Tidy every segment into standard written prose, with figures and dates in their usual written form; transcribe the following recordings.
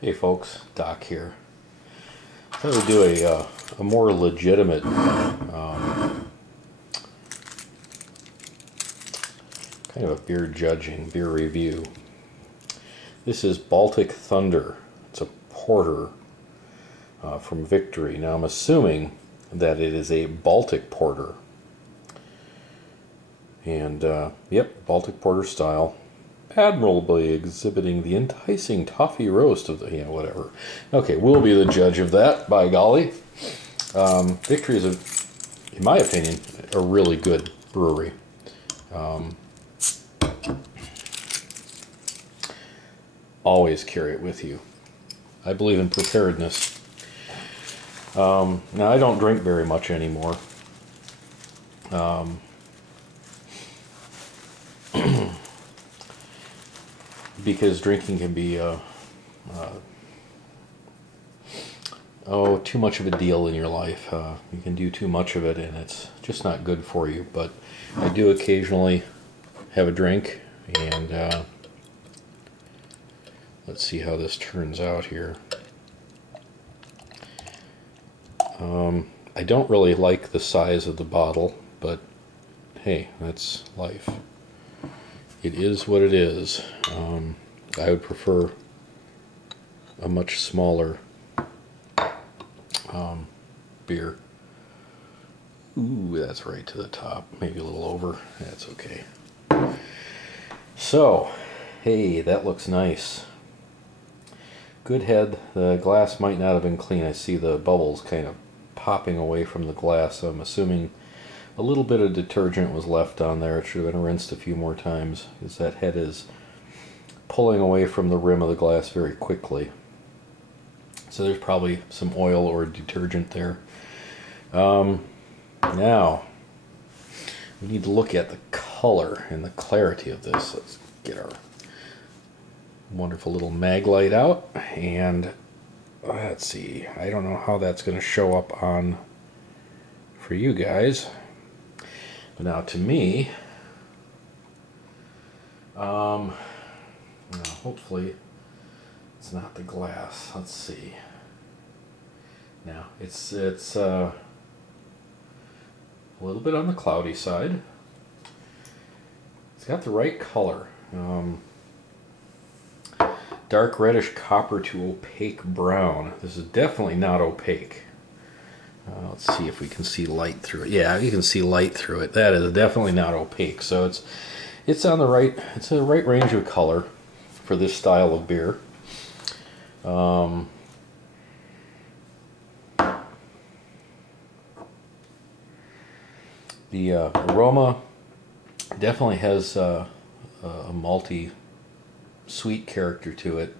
Hey folks, Doc here. I thought we'd do a more legitimate kind of a beer judging, beer review. This is Baltic Thunder. It's a porter from Victory. Now I'm assuming that it is a Baltic porter. And yep, Baltic porter style. Admirably exhibiting the enticing toffee roast of the, yeah, whatever. Okay, we'll be the judge of that, by golly. Victory is, in my opinion, a really good brewery. Always carry it with you. I believe in preparedness. Now, I don't drink very much anymore. Because drinking can be too much of a deal in your life. You can do too much of it and it's just not good for you. But I do occasionally have a drink, and let's see how this turns out here. I don't really like the size of the bottle, but hey, that's life. It is what it is. I would prefer a much smaller beer. Ooh, that's right to the top. Maybe a little over. That's okay. So, hey, that looks nice. Good head. The glass might not have been clean. I see the bubbles kind of popping away from the glass, so I'm assuming a little bit of detergent was left on there. It should have been rinsed a few more times, because that head is pulling away from the rim of the glass very quickly. So there's probably some oil or detergent there. Now, we need to look at the color and the clarity of this. Let's get our wonderful little mag light out, and let's see. I don't know how that's going to show up on for you guys. But now to me, hopefully it's not the glass. Let's see. Now it's a little bit on the cloudy side. It's got the right color. Dark reddish copper to opaque brown. This is definitely not opaque. Let's see if we can see light through it. Yeah, you can see light through it. That is definitely not opaque. So it's on the right. It's the right range of color for this style of beer. The aroma definitely has a malty, sweet character to it.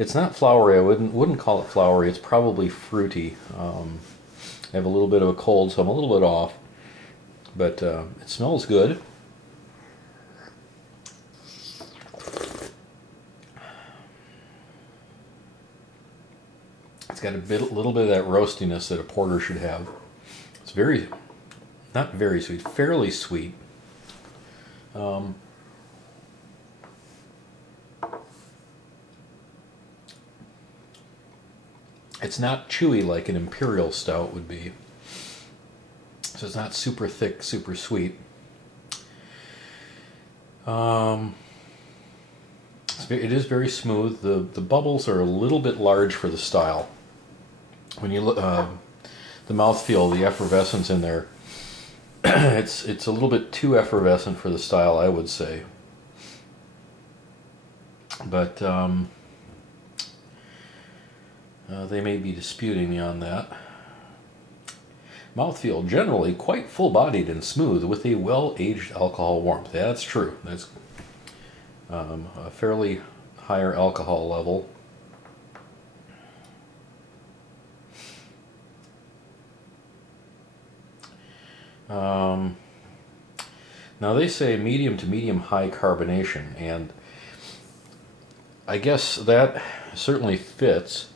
It's not flowery. I wouldn't call it flowery. It's probably fruity. I have a little bit of a cold, so I'm a little bit off. But it smells good. It's got a little bit of that roastiness that a porter should have. It's not very sweet, fairly sweet. It's not chewy like an imperial stout would be. So it's not super thick, super sweet. It is very smooth. The bubbles are a little bit large for the style. When you look, the mouthfeel, the effervescence in there, it's a little bit too effervescent for the style, I would say. But they may be disputing me on that. Mouthfeel generally quite full-bodied and smooth with a well-aged alcohol warmth. Yeah, that's true. That's a fairly higher alcohol level. Now they say medium to medium high carbonation, and I guess that certainly fits.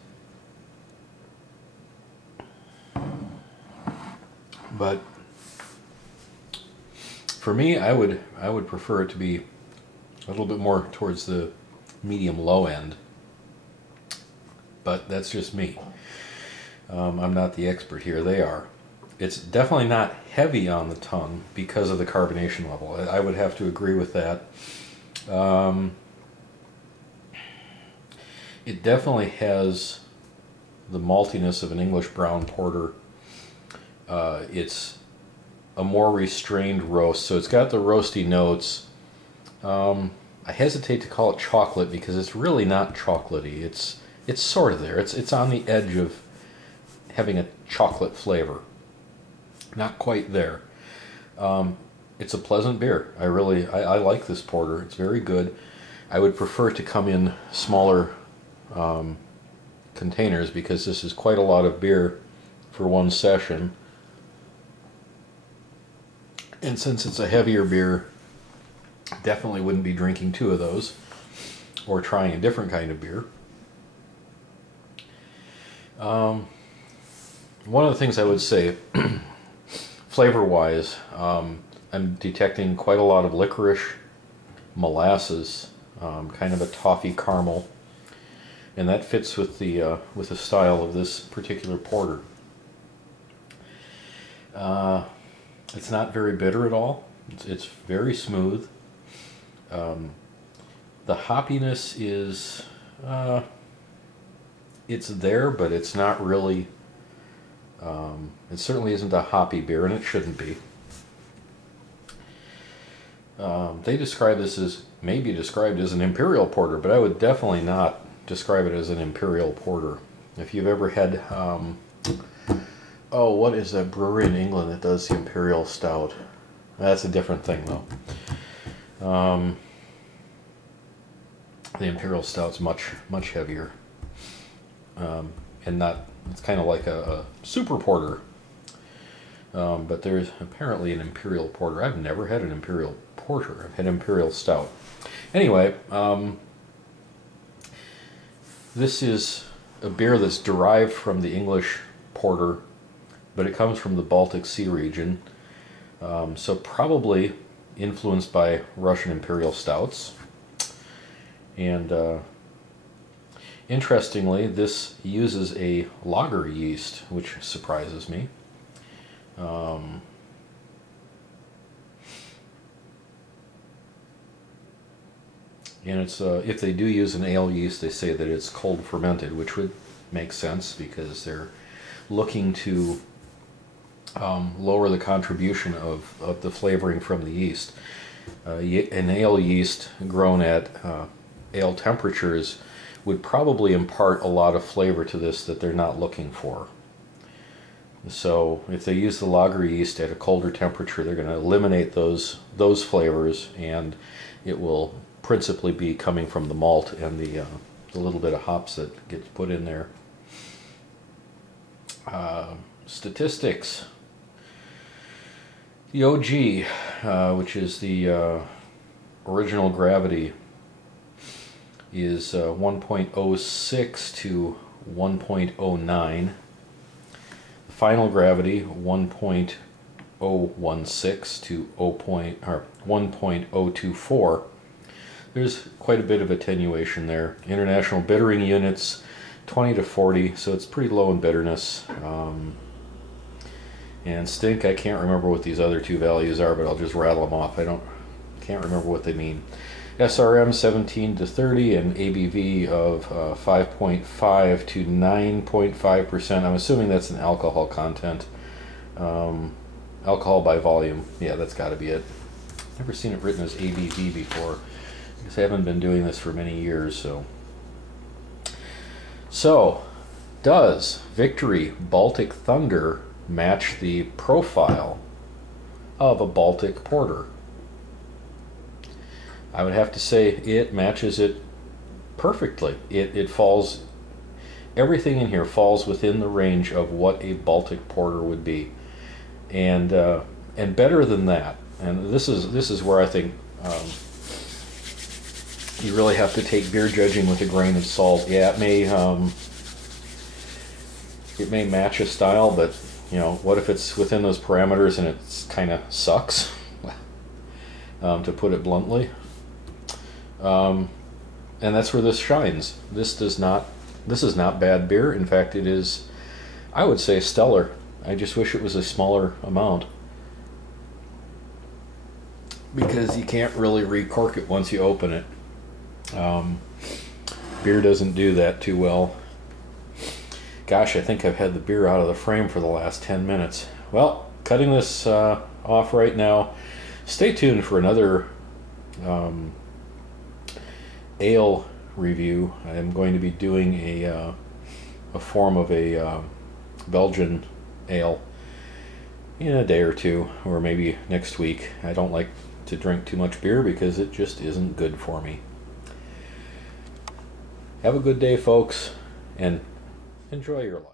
But For me, I would prefer it to be a little bit more towards the medium low end, but that's just me. I'm not the expert here. They are. It's definitely not heavy on the tongue because of the carbonation level. I would have to agree with that. It definitely has the maltiness of an English brown porter. It's a more restrained roast, so it's got the roasty notes. I hesitate to call it chocolate because it's really not chocolatey. It's sort of there. It's on the edge of having a chocolate flavor. Not quite there. It's a pleasant beer. I like this porter. It's very good. I would prefer it to come in smaller containers because this is quite a lot of beer for one session. And since it's a heavier beer, definitely wouldn't be drinking 2 of those or trying a different kind of beer. One of the things I would say, flavor-wise, I'm detecting quite a lot of licorice, molasses, kind of a toffee caramel, and that fits with the style of this particular porter. It's not very bitter at all. It's very smooth. The hoppiness is it's there, but it's not really. It certainly isn't a hoppy beer, and it shouldn't be. They describe this as maybe described as an imperial porter, but I would definitely not describe it as an imperial porter. If you've ever had, oh, what is that brewery in England that does the imperial stout? That's a different thing, though. The imperial stout's much heavier, and not. It's kind of like a super porter. But there's apparently an imperial porter. I've never had an imperial porter. I've had imperial stout. Anyway, this is a beer that's derived from the English porter, but it comes from the Baltic Sea region. So probably influenced by Russian imperial stouts. And interestingly, this uses a lager yeast, which surprises me. And it's if they do use an ale yeast, they say that it's cold fermented, which would make sense because they're looking to lower the contribution of the flavoring from the yeast. An ale yeast grown at ale temperatures would probably impart a lot of flavor to this that they're not looking for. So if they use the lager yeast at a colder temperature, they're going to eliminate those flavors, and it will principally be coming from the malt and the little bit of hops that gets put in there. Statistics. The OG, which is the original gravity, is 1.06 to 1.09. The final gravity 1.016 to 1.024. There's quite a bit of attenuation there. International bittering units 20 to 40, so it's pretty low in bitterness. And stink, I can't remember what these other 2 values are, but I'll just rattle them off. Can't remember what they mean. SRM 17 to 30 and ABV of 5.5 to 9.5%. I'm assuming that's an alcohol content. Alcohol by volume. Yeah, that's got to be it. Never seen it written as ABV before. I guess I haven't been doing this for many years, so. So, does Victory Baltic Thunder match the profile of a Baltic porter? I would have to say it matches it perfectly. It falls, everything in here falls within the range of what a Baltic porter would be, and better than that. And this is where I think you really have to take beer judging with a grain of salt. Yeah, it may match a style, but you know, what if it's within those parameters and it's kind of sucks? to put it bluntly. And that's where this shines. This is not bad beer. In fact, it is, I would say, stellar. I just wish it was a smaller amount, because you can't really recork it once you open it. Beer doesn't do that too well. Gosh, I think I've had the beer out of the frame for the last 10 minutes. Well, cutting this off right now. Stay tuned for another ale review. I'm going to be doing a form of a Belgian ale in a day or two, or maybe next week. I don't like to drink too much beer because it just isn't good for me. Have a good day, folks, and enjoy your life.